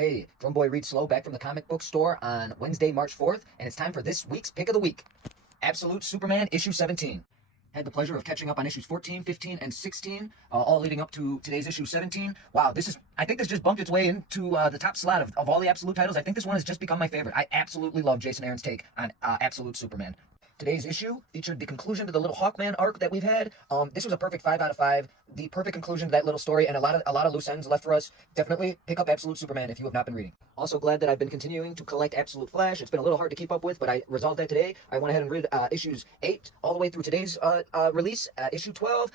Hey, Drum Boy Read Slow back from the comic book store on Wednesday, March 4th, and it's time for this week's Pick of the Week. Absolute Superman, issue 17. Had the pleasure of catching up on issues 14, 15, and 16, all leading up to today's issue 17. Wow, I think this just bumped its way into the top slot of all the Absolute titles. I think this one has just become my favorite. I absolutely love Jason Aaron's take on Absolute Superman. Today's issue featured the conclusion to the little Hawkman arc that we've had. This was a perfect 5 out of 5. The perfect conclusion to that little story, and a lot of loose ends left for us. Definitely pick up Absolute Superman if you have not been reading. Also glad that I've been continuing to collect Absolute Flash. It's been a little hard to keep up with, but I resolved that today. I went ahead and read issues 8 all the way through today's release, issue 12.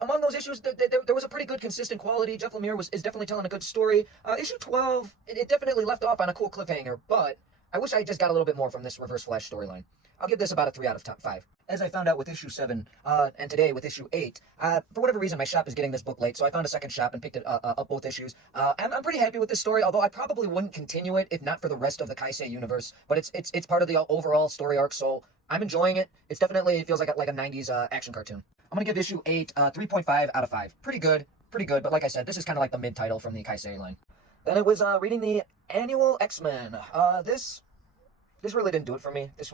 Among those issues, there was a pretty good consistent quality. Jeff Lemire is definitely telling a good story. Issue 12, it definitely left off on a cool cliffhanger, but I wish I just got a little bit more from this Reverse Flash storyline. I'll give this about a 3 out of 5. As I found out with issue 7, and today with issue 8, for whatever reason my shop is getting this book late, so I found a second shop and picked it up both issues. I'm pretty happy with this story, although I probably wouldn't continue it if not for the rest of the Kaisei universe, but it's part of the overall story arc, so I'm enjoying it. It feels like a 90s action cartoon. I'm going to give issue 8 3.5 out of 5. Pretty good, but like I said, this is kind of like the mid-title from the Kaisei line. Then it was reading the annual Xmen. This really didn't do it for me. This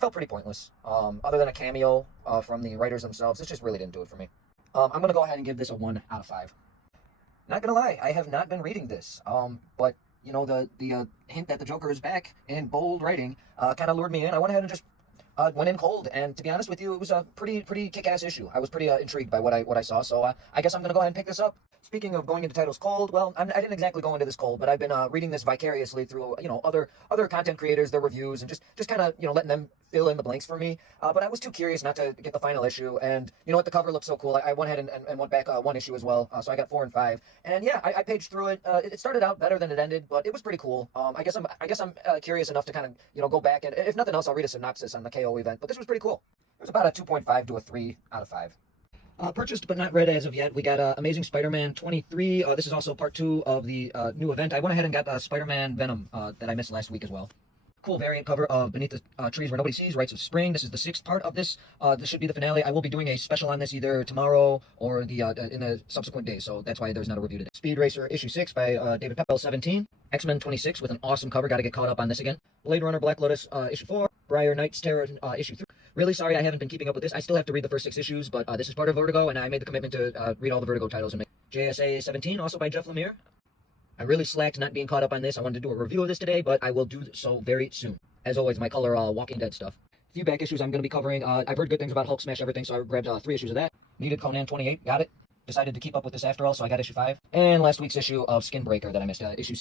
felt pretty pointless. Other than a cameo from the writers themselves, this just really didn't do it for me. I'm going to go ahead and give this a 1 out of 5. Not going to lie, I have not been reading this. But, you know, the hint that the Joker is back in bold writing kind of lured me in. I went ahead and just went in cold. And to be honest with you, it was a pretty kick-ass issue. I was pretty intrigued by what I saw. So I guess I'm going to go ahead and pick this up. Speaking of going into titles cold, well, I didn't exactly go into this cold, but I've been reading this vicariously through, other content creators, their reviews, and just kind of, letting them fill in the blanks for me. But I was too curious not to get the final issue, and you know what, the cover looked so cool. I went ahead and went back one issue as well, so I got 4 and 5. And yeah, I paged through it. It started out better than it ended, but it was pretty cool. I guess I'm curious enough to kind of, go back, and if nothing else, I'll read a synopsis on the KO event. But this was pretty cool. It was about a 2.5 to a 3 out of 5. Purchased but not read as of yet. We got Amazing Spider-Man 23. This is also part 2 of the new event. I went ahead and got Spider-Man Venom that I missed last week as well. Cool variant cover of Beneath the Trees Where Nobody Sees, Rites of Spring. This is the 6th part of this. This should be the finale. I will be doing a special on this either tomorrow or in the subsequent days, so that's why there's not a review today. Speed Racer issue 6 by David Pepel 17. X-Men 26 with an awesome cover. Got to get caught up on this again. Blade Runner Black Lotus issue 4. Briar Knight's Terror issue 3. Really sorry I haven't been keeping up with this. I still have to read the first 6 issues, but this is part of Vertigo, and I made the commitment to read all the Vertigo titles. And JSA 17, also by Jeff Lemire. I really slacked not being caught up on this. I wanted to do a review of this today, but I will do so very soon. As always, my color Walking Dead stuff. A few back issues I'm going to be covering. I've heard good things about Hulk Smash Everything, so I grabbed 3 issues of that. Needed Conan 28, got it. Decided to keep up with this after all, so I got issue 5. And last week's issue of Skin Breaker that I missed, issue 6.